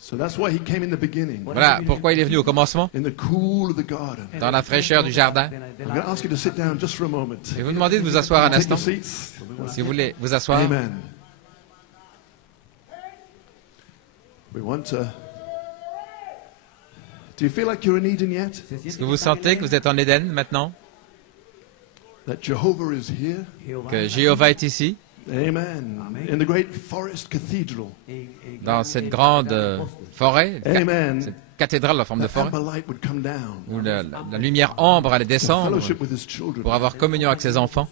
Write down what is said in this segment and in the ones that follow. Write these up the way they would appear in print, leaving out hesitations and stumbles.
So that's why he came in the beginning, Voilà pourquoi il est venu au commencement, in the cool of the garden. dans la fraîcheur du jardin. I'm going to ask you to sit down just for a moment. Je vais vous demander de vous asseoir un Take instant, your seats. si vous voulez vous asseoir. Amen. We want to. Do you feel like you're in Eden yet? Est-ce que vous sentez que vous êtes en Éden maintenant, That Jehovah is here? que Jéhovah est ici, Amen. In the great forest cathedral. dans cette grande forêt, Amen. cette cathédrale en forme de That forêt, amber light would come down. où la lumière ambre allait For descendre fellowship with his children. pour avoir communion avec ses enfants,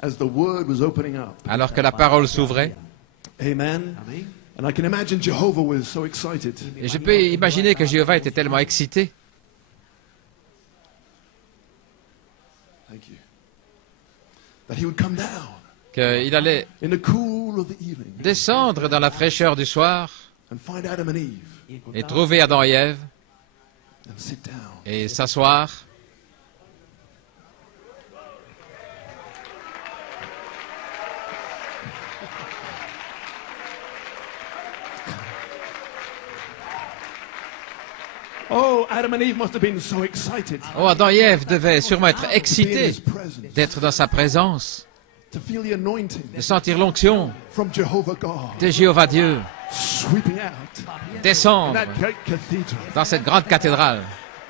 As the word was opening up. alors que la parole s'ouvrait. Amen. And I can imagine Jehovah was so excited. Et je peux imaginer que Jéhovah était tellement excité Thank you. That he would come down qu'il allait in the cool of the evening descendre dans la fraîcheur du soir and find Adam and Eve et trouver Adam et Ève and sit down. et s'asseoir. Oh, Adam and Eve must have been so excited Oh, Adam et Ève devaient sûrement être to be in excités his presence, d'être dans sa présence, to feel the anointing de sentir l'onction from Jehovah God de Jéhovah Dieu sweeping out in descendre that great cathedral. dans cette grande cathédrale.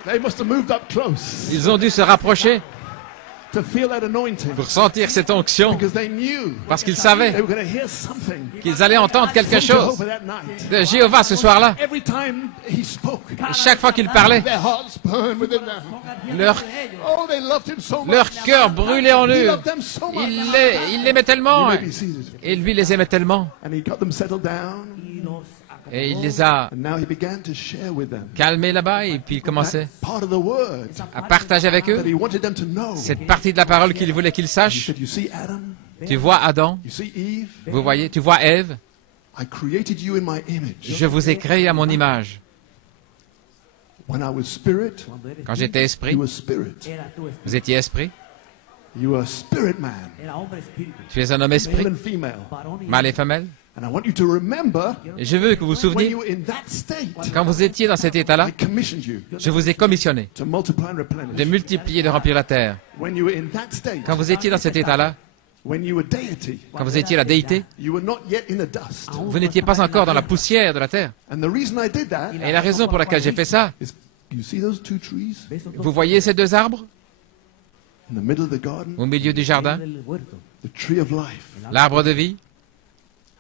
They must have moved up close Ils ont dû se rapprocher to feel that anointing pour sentir cette onction, because they knew parce qu'ils they savaient were going to hear something qu'ils allaient entendre quelque from chose Jehovah that night. de Jéhovah ce soir-là. Every time he spoke, Chaque fois qu'il parlait, their hearts burned within them. leur, Oh, they loved him so much. leur cœur brûlait en He eux. loved them so much. Il l'aimait tellement, You may be seated. et lui les aimait tellement. And he got them settled down. Et il les a And now he began to share with them calmés là-bas, et puis il commençait that part of the word à partager avec that eux he wanted them to know. cette partie de la parole qu'il voulait qu'ils He sachent. said, you see Adam, Tu vois Adam, you see Eve, vous voyez, tu vois Ève, I created you in my image. je vous ai créé à mon image. When I was spirit, Quand j'étais esprit, you were spirit. vous étiez esprit, You are spirit man, tu es un homme male esprit, and female. mâle et femelle. And I want you to remember Et je veux que vous vous when souveniez, you were in that state, quand vous étiez dans cet état-là, I commissioned you je vous ai commissionné to multiply and de replenish. multiplier et de remplir la terre. When you were in that state, Quand vous étiez dans cet état-là, when you were deity, quand vous étiez la déité, you were not yet in the dust. vous n'étiez pas encore dans la poussière de la terre. And the reason I did that Et la raison pour laquelle j'ai fait ça, is, you see those two trees vous voyez ces deux arbres in the middle of the garden? au milieu du jardin, The tree of life l'arbre de vie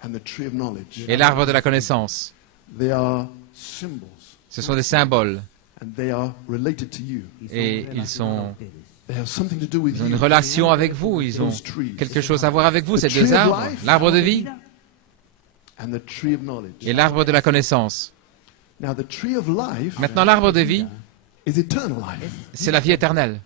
and the tree of knowledge. et l'arbre de la connaissance. They are symbols Ce sont des symboles and they are related to you. et ils ont They have something to do with une you. relation avec vous, ils ont quelque chose à voir avec vous, ces deux arbres, l'arbre de vie And the tree of knowledge. et l'arbre de la connaissance. Now the tree of life Maintenant, l'arbre de vie, is eternal life. c'est la vie éternelle.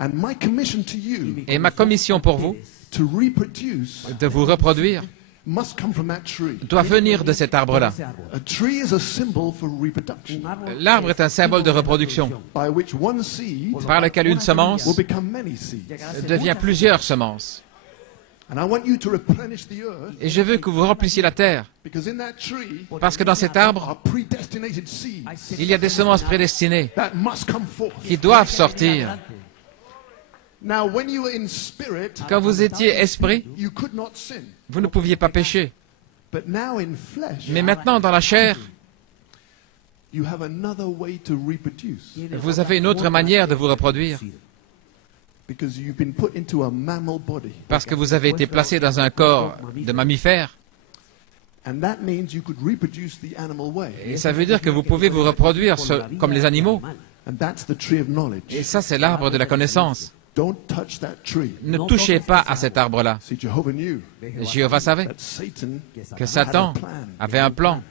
And my commission to you Et ma commission pour vous, to reproduce de vous reproduire, must come from that tree. doit venir de cet arbre-là. A tree is a symbol for reproduction, L'arbre est un symbole de reproduction, by which one seed par lequel une semence will become many seeds. devient plusieurs semences. And I want you to replenish the earth, Et je veux que vous remplissiez la terre, because in that tree parce que dans cet arbre, are predestinated seeds il y a des semences prédestinées that must come forth. qui doivent sortir. Now, when you were in spirit, Quand vous étiez esprit, you could not sin. vous ne pouviez pas pécher. But now in flesh, Mais maintenant, dans la chair, you have another way to reproduce, vous avez une autre manière de vous reproduire, because you've been put into a mammal body. parce que vous avez été placé dans un corps de mammifère. And that means you could reproduce the animal way. Et ça veut dire que vous pouvez vous reproduire comme les animaux. And that's the tree of knowledge. Et ça, c'est l'arbre de la connaissance. Don't touch that tree. Ne touchez pas à cet arbre-là. See, Jehovah knew Jéhovah savait that Satan que Satan had a plan. avait un plan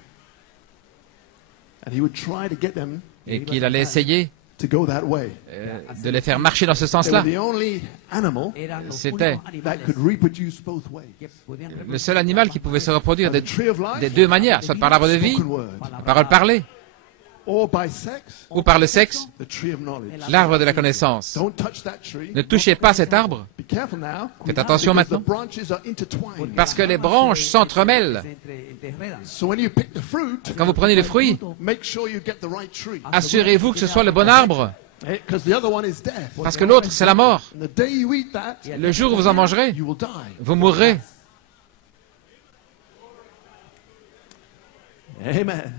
And he would try to get them et qu'il allait essayer to go that way. de les faire marcher dans ce They were sens-là. the only animal C'était that could reproduce both ways. le seul animal qui pouvait se reproduire The tree of life, des deux manières, soit par l'arbre de vie, spoken word. la parole parlée. ou par le sexe, l'arbre de la connaissance. Ne touchez pas cet arbre. Faites attention maintenant, parce que les branches s'entremêlent. Quand vous prenez le fruit, assurez-vous que ce soit le bon arbre, parce que l'autre, c'est la mort. Le jour où vous en mangerez, vous mourrez. Amen.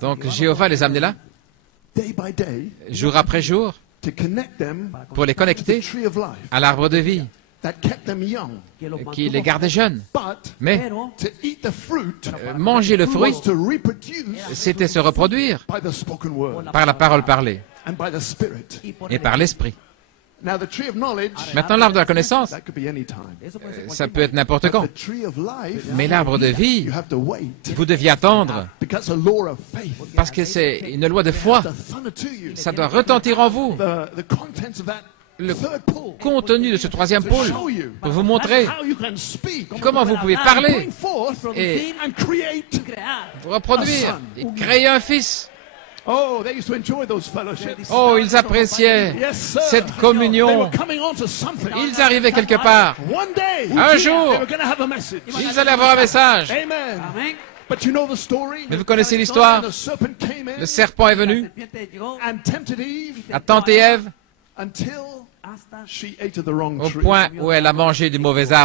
Donc Jéhovah les amenait là, jour après jour, pour les connecter à l'arbre de vie, qui les gardait jeunes. Mais manger le fruit, c'était se reproduire par la parole parlée et par l'esprit. Maintenant, l'arbre de la connaissance, ça peut être n'importe quand. Mais l'arbre de vie, vous deviez attendre, parce que c'est une loi de foi. Ça doit retentir en vous. Le contenu de ce troisième pôle pour vous montrer comment vous pouvez parler et vous reproduire et créer un fils. Oh, ils appréciaient cette communion. Ils arrivaient quelque part. Un jour, ils allaient avoir un message. Mais vous connaissez l'histoire. Le serpent est venu, a tenté Ève, au point où elle a mangé du mauvais arbre.